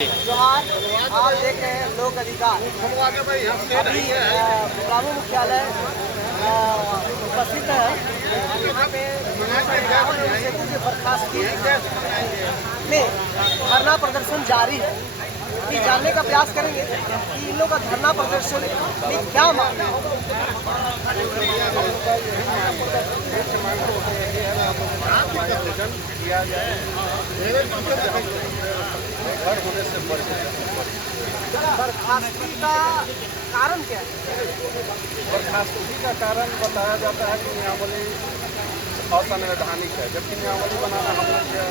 जोहार। आप देख रहे हैं लोक अधिकार। अभी पलामू मुख्यालय उपस्थित है। यहाँ पे सेतु के बर्खास्तगी में धरना प्रदर्शन जारी है। ये जानने का प्रयास करेंगे कि इन लोगों का धरना प्रदर्शन में क्या मांग है। बर्खास्तगी का कारण क्या है? बर्खास्तगी का कारण बताया जाता है कि नियमावली असंवैधानिक है, जबकि नियमावली बनाना हम लोग के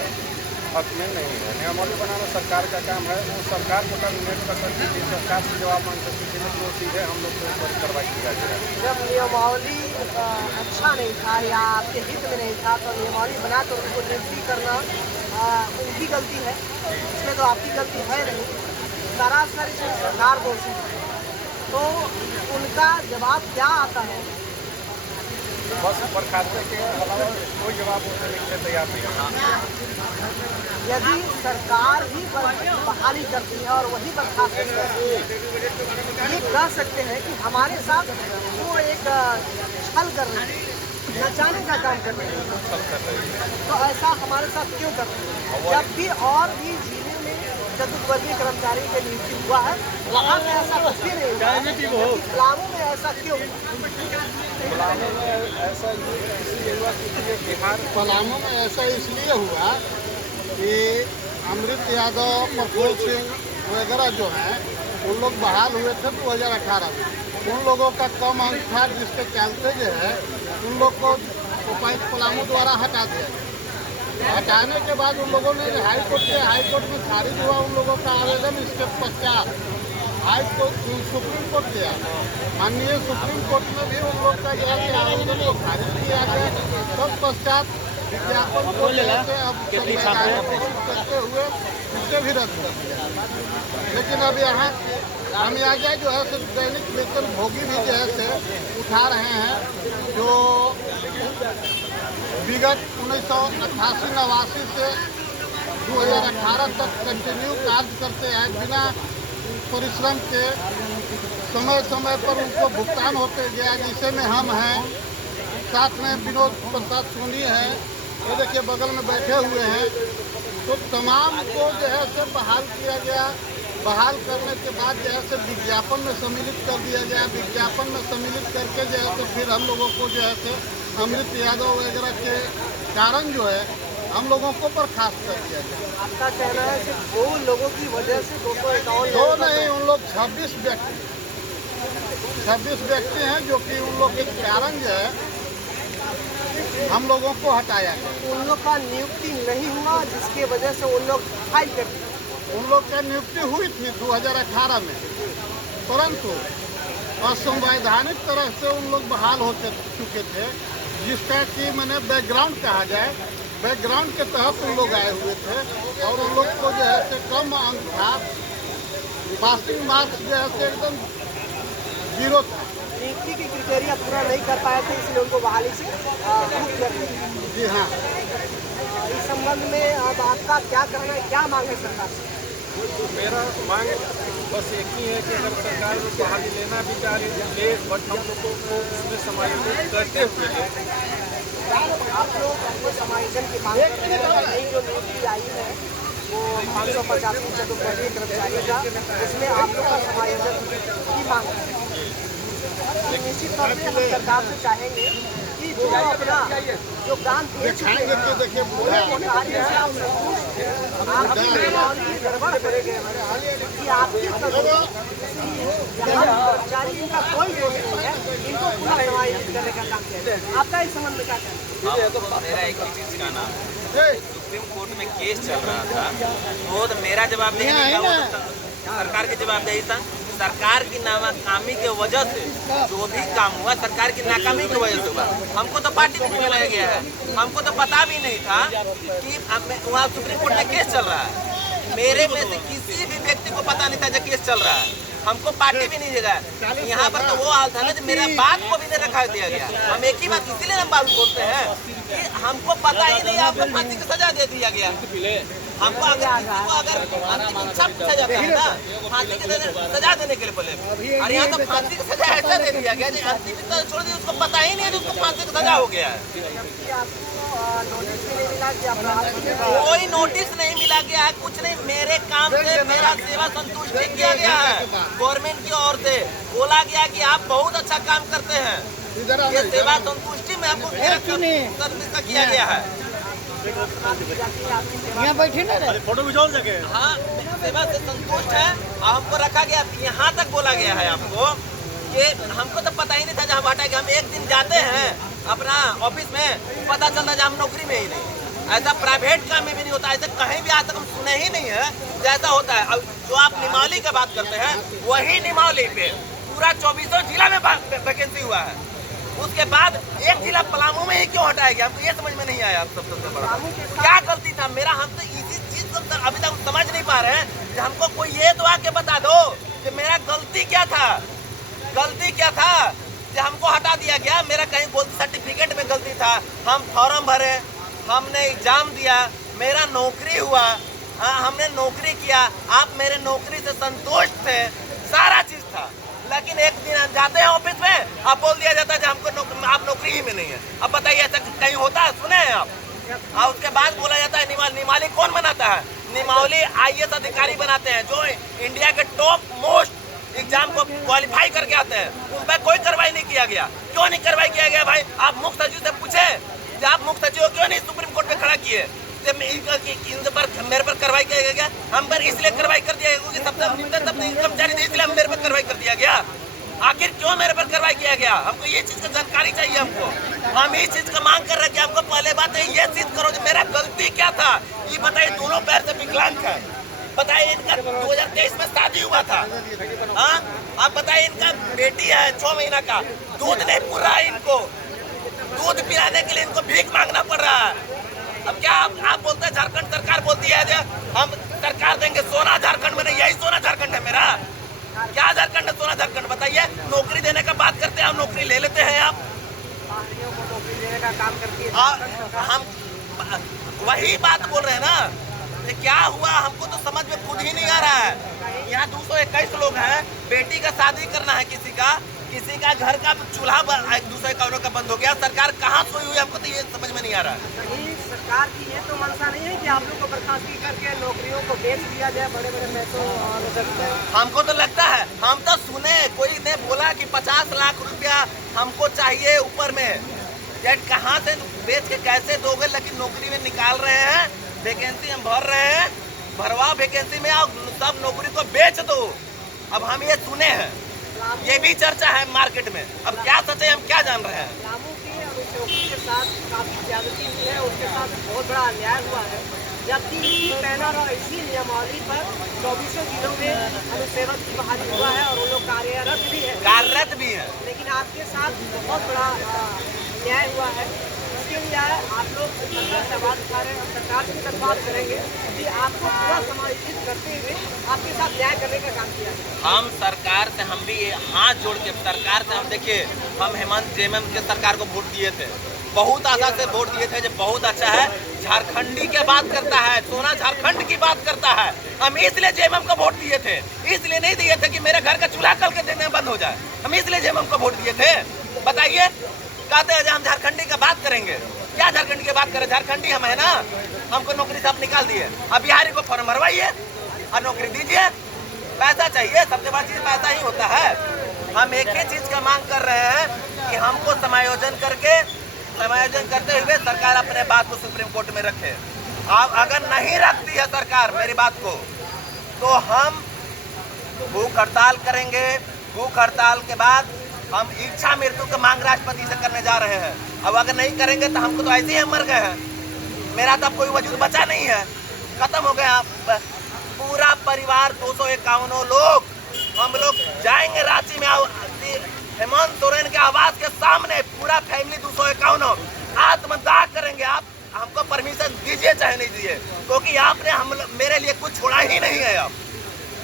हक में नहीं है। नियमावली बनाना सरकार का काम है। वो सरकार को टर्मिनेट कर सकती थी, सरकार से जवाब मांग सकती थी, लेकिन वो सीधे हम लोग को ऊपर कार्रवाई किया गया। जब नियमावली अच्छा नहीं था या आपके हित में नहीं था तो नियमावली बना तो उनको नियुक्ति करना उनकी गलती है, इसमें तो आपकी गलती है नहीं। सरासर इसमें सरकार दोषी है, तो उनका जवाब क्या आता है? बस बर्खास्ती के अलावा कोई जवाब देने के लिए तैयार नहीं है। यदि सरकार ही बहाली करती है और वही बर्खास्त करती है, ये कह सकते हैं कि हमारे साथ वो एक छल कर रहे हैं, नचाने का काम कर रहे हैं। तो ऐसा हमारे साथ क्यों कर रहे हैं? जबकि और भी जिले में चतुर्वर्गीय कर्मचारी की नियुक्ति हुआ है, वहाँ में ऐसा कुछ भी नहीं हुआ। पलामू में ऐसा क्यों? पलामू में ऐसा इसलिए हुआ क्योंकि बिहार पलामू में ऐसा इसलिए हुआ कि अमृत यादव, प्रफुल्ल सिंह वगैरह जो हैं उन लोग बहाल हुए थे 2018 में। उन लोगों का कम अंक था, जिसके चलते जो है उन लोग को उपायुक्त पलामू द्वारा हटा दिया गया। हटाने के बाद उन लोगों ने हाईकोर्ट में खारिज हुआ उन लोगों का आवेदन। इसके पश्चात सुप्रीम कोर्ट गया। माननीय सुप्रीम कोर्ट में भी उन लोग का जो है आवेदन को खारिज किया गया। तत्पश्चात विज्ञापन को लेकर अब करते हुए इससे भी रद्द कर दिया। लेकिन अब यहाँ खामियाजा जो है सिर्फ दैनिक वेतन भोगी भी जो है से उठा रहे हैं, जो विगत 1988-89 से 2018 तक कंटिन्यू कार्य करते हैं बिना परिश्रम के। समय समय पर उनको भुगतान होते गया, जिसे में हम हैं, साथ में विनोद प्रसाद सोनी हैं, ये देखिए बगल में बैठे हुए हैं। तो तमाम को जो है से बहाल किया गया। बहाल करने के बाद जो है से विज्ञापन में सम्मिलित कर दिया गया। विज्ञापन में सम्मिलित करके जो है तो फिर हम लोगों को जो है से अमृत यादव वगैरह के कारण जो है हम लोगों को बर्खास्त कर दिया गया। आपका कहना है कि 2 लोगों की वजह से 251 तो नहीं, उन लोग 26 व्यक्ति हैं जो कि उन लोग के कारण जो है हम लोगों को हटाया गया। उन लोग का नियुक्ति नहीं हुआ, जिसके वजह से उन लोग फाइल कर दिए। उन लोग का नियुक्ति हुई थी 2018 में, परंतु असंवैधानिक तरह से उन लोग बहाल हो चुके थे, जिसका कि मैंने बैकग्राउंड कहा जाए। बैकग्राउंड के तहत उन लोग आए हुए थे और उन लोग को जो है से कम अंक था। पासिंग मार्क्स जो है से एकदम 0 था। नियुक्ति की क्राइटेरिया पूरा नहीं कर पाए थे, इसलिए उनको बहाली से मुक्त कर दिया। जी हाँ। इस संबंध में अब आपका क्या कहना है, क्या मांग है सरकार से? मेरा मांग बस एक ही है कि अगर सरकार को बहाली लेना भी ले, बट हम लोगों को उसमें समायोजित करते हुए ले। आप लोग अपने समायोजन की मांग कर रहे हैं। नई जो नियुक्ति आई है वो 585 चतुर्वर्गीय कर्मचारी का, उसमें आप लोग का समायोजन की मांग है। निश्चित तौर पर हम सरकार से चाहेंगे कि जो अपना जो काम किए दिखाएंगे तो देखिए कार्य से आप संतुष्ट, आपकी गड़बड़ करेंगे कि आपके कर्मचारी इनका कोई दोष नहीं है, इनको पुनः समायोजित करने का काम किया जाए। आपका इस संबंध में क्या कहना है? मेरा एक ही चीज का नाम सुप्रीम कोर्ट में केस चल रहा था, तो मेरा जवाबदेही नहीं था, वो तो सरकार की जवाबदेही था। सरकार की नाकामी की वजह से जो भी काम हुआ सरकार की नाकामी की वजह से हुआ। हमको तो पार्टी में बनाया गया है, हमको तो पता भी नहीं था कि वहाँ सुप्रीम कोर्ट में केस चल रहा है। मेरे में से किसी भी व्यक्ति को पता नहीं था जब केस चल रहा है। हमको पार्टी भी नहीं देगा। यहाँ पर तो वो हाल था ना, मेरा बात को भी नहीं रखा दिया गया। हम एक ही बात इसीलिए हम बात बोलते हैं कि हमको पता ही नहीं, आपको फांसी की सजा दे दिया गया। हमको अगर किसी को अगर अंतिम इच्छा पूछा जाता है ना, फांसी की सजा देने के लिए बोले, और यहाँ तो फांसी की सजा ऐसा दे दिया गया, अंतिम इच्छा छोड़ दी, उसको पता ही नहीं है उसको फांसी की सजा हो गया है। कोई नोटिस नहीं मिला गया है, कुछ नहीं। मेरे काम से मेरा सेवा संतुष्टि किया गया है गवर्नमेंट की ओर से। बोला गया कि आप बहुत अच्छा काम करते हैं, ये सेवा संतुष्टि में आपको सर्विस का किया गया है। यहाँ बैठे ना फोटो खिंचाओ जगह। हाँ, सेवा से संतुष्ट है। हमको रखा गया, यहाँ तक बोला गया है आपको कि हमको तो पता ही नहीं था जब हम हटाएंगे। हम एक दिन जाते हैं अपना ऑफिस में, पता चलता है हम नौकरी में ही नहीं। ऐसा प्राइवेट काम में भी नहीं होता, ऐसा कहीं भी आज तक हम सुने ही नहीं है जैसा होता है। अब जो आप निमौली की बात करते हैं, वही निमौली पे पूरा 24 जिला में वैकेंसी हुआ है। उसके बाद एक जिला पलामू में ही क्यों हटाया गया, हमको ये समझ में नहीं आया। सबसे बड़ा क्या गलती था मेरा, हम तो इसी चीज को अभी तक समझ नहीं पा रहे हैं कि हमको कोई ये तो आके बता दो कि मेरा गलती क्या था। गलती क्या था कि हमको हटा दिया गया? मेरा कहीं सर्टिफिकेट में गलती था, हम फॉर्म भरे, हमने एग्जाम दिया, मेरा नौकरी हुआ, हमने नौकरी किया, आप मेरे नौकरी से संतुष्ट थे, सारा चीज था। लेकिन एक दिन हम जाते हैं ऑफिस में, अब बोल दिया जाता है कि हमको आप नौकरी ही में नहीं है। अब बताइए ऐसा कहीं होता है? सुने हैं आप? और उसके बाद बोला जाता है निमौली कौन बनाता है? निमौली IAS अधिकारी बनाते हैं जो इंडिया के टॉप मोस्ट एग्जाम को क्वालिफाई करके आते हैं। उन पर कोई कार्रवाई नहीं किया गया। क्यों नहीं कार्रवाई किया गया भाई? आप मुख्य सचिव से पूछे कि आप मुख्य सचिव क्यों नहीं सुप्रीम कोर्ट में खड़ा किए? इन पर मेरे पर कार्रवाई किया गया, हम पर इसलिए कार्रवाई कर दिया गया सबसे कर्मचारी थे, इसलिए मेरे पर कार्रवाई कर दिया गया। आखिर क्यों मेरे पर कार्रवाई किया गया? हमको ये चीज की जानकारी चाहिए। हम इस चीज का मांग कर रहे हैं कि हमको पहले बात है ये चीज करो कि मेरा गलती क्या था। ये बताइए, दोनों पैर से विकलांग है, बताइए इनका 2023 में शादी हुआ था। हाँ, आप बताइए इनका बेटी है 6 महीना का, दूध नहीं पूर रहा है इनको, दूध पिलाने के लिए इनको भीख मांगना पड़ रहा है। अब क्या आप बोलते हैं झारखंड सरकार बोलती है हम सरकार देंगे सोना झारखंड में? नहीं, यही सोना झारखंड है मेरा। क्या झारखंड है सोना झारखंड? बताइए। नौकरी देने का बात करते हैं, हम नौकरी ले लेते हैं। आप नौकरी देने का काम करती है, हम वही बात बोल रहे हैं ना। क्या हुआ हमको तो समझ में खुद ही नहीं आ रहा है। यहाँ 221 लोग हैं, बेटी का शादी करना है किसी का घर का चूल्हा 251 का बंद हो गया। सरकार कहाँ सोई हुई, हमको तो ये समझ में नहीं आ रहा है। कहीं सरकार की ये तो मंशा नहीं है कि आप लोग को बर्खास्त करके नौकरियों को बेच दिया जाए बड़े बड़े पैसों? हमको तो लगता है, हम तो सुने कोई ने बोला कि 50 लाख रुपया हमको चाहिए ऊपर में। कहाँ से बेच के कैसे दोगे? लेकिन नौकरी में निकाल रहे हैं, वैकेंसी हम भर रहे हैं, भरवा वैकेंसी में और सब नौकरी को बेच दो। अब हम ये सुने हैं, ये भी चर्चा है मार्केट में। अब क्या सच है हम क्या जान रहे हैं? लामू की अनुसूची के साथ काफी ज्यादती हुई है, उसके साथ बहुत बड़ा अन्याय हुआ है। जबकि इसी बैनर और इसी नियमावली पर 24 जिलों में अनुसेवक की बहाली हुआ है और वो लोग कार्यरत भी है। लेकिन आपके साथ बहुत बड़ा अन्याय हुआ है। इसके लिए आप लोग सरकार से आवाज उठा रहे हैं और सरकार से तक बात करेंगे कि आपको पूरा समायोजित करते हुए आपके साथ न्याय करने का काम किया है। हम सरकार से, हम भी हाथ जोड़ के सरकार से, हम देखिए, हम हेमंत जेएमएम के सरकार को वोट दिए थे, बहुत आशा से वोट दिए थे, जो बहुत अच्छा है, झारखंडी की बात करता है, सोना झारखंड की बात करता है। हम इसलिए जेएमएम को वोट दिए थे, इसलिए नहीं दिए थे कि मेरे घर का चूल्हा कल के देने बंद हो जाए। हम इसलिए जेएमएम को वोट दिए थे। बताइए, कहते हैं हम झारखंडी की बात करेंगे, क्या झारखंड की बात करें? झारखंडी हम है ना, हमको नौकरी से आप निकाल दिए। अब बिहारी को फॉर्म भरवाइए और नौकरी दीजिए। पैसा चाहिए, सबसे बड़ी चीज पैसा ही होता है। हम एक ही चीज का मांग कर रहे हैं कि हमको समायोजन करते हुए सरकार अपने बात को सुप्रीम कोर्ट में रखे। अगर नहीं रखती है सरकार मेरी बात को, तो हम भूख हड़ताल करेंगे। भूख हड़ताल के बाद हम इच्छा मृत्यु की मांग राष्ट्रपति से करने जा रहे हैं। अब अगर नहीं करेंगे तो हमको तो ऐसे ही हम मर गए हैं। मेरा तो कोई वजूद बचा नहीं है, खत्म हो गया। पूरा परिवार 251 लोग, हम लोग जाएंगे रांची में हेमंत सोरेन के आवास के सामने, पूरा फैमिली 251 आत्मदाह करेंगे। आप हमको परमिशन दीजिए चाहे नहीं दीजिए, क्योंकि आपने मेरे लिए कुछ छोड़ा ही नहीं है। अब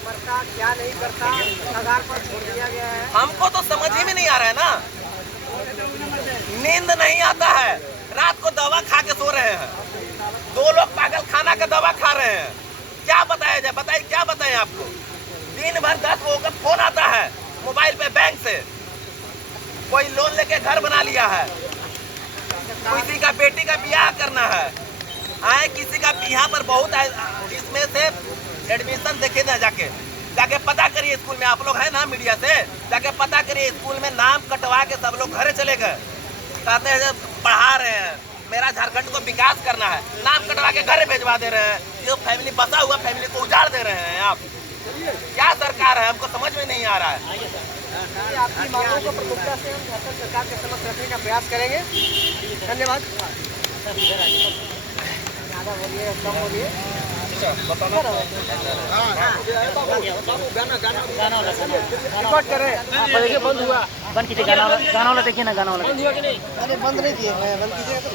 क्या नहीं करता, आधार पर छोड़ दिया गया है। हमको तो समझ ही में नहीं आ रहा है ना, नींद नहीं आता है, रात को दवा खा के सो रहे हैं। 2 लोग पागल खाना का दवा खा रहे हैं। क्या बताया जाए, बताइए क्या बताएं आपको। दिन भर 10 लोगों का फोन आता है मोबाइल पे बैंक से, कोई लोन लेके घर बना लिया है, किसी का बेटी का ब्याह करना है, आए किसी का यहाँ पर बहुत है, इसमें से एडमिशन देखे ना, जाके पता करिए स्कूल में, आप लोग हैं ना मीडिया से, जाके पता करिए स्कूल में नाम कटवा के सब लोग घरे चले गए। कहते हैं पढ़ा रहे हैं, मेरा झारखंड को विकास करना है, नाम कटवा के घर भेजवा दे रहे हैं। जो फैमिली बसा हुआ फैमिली को उजाड़ दे रहे हैं आप। क्या सरकार है, हमको समझ में नहीं आ रहा है। आपकी मांगों को प्रमुखता से हम झारखंड सरकार के समक्ष रखने का प्रयास करेंगे। धन्यवाद। ज़्यादा बोलिए, कम बोलिए। रिकॉर्ड कर रहे हैं। बंद हुआ, बंद कीजिए, गाना वाला देखिए ना, गाना वाला अरे बंद नहीं किए, बंद कीजिए तो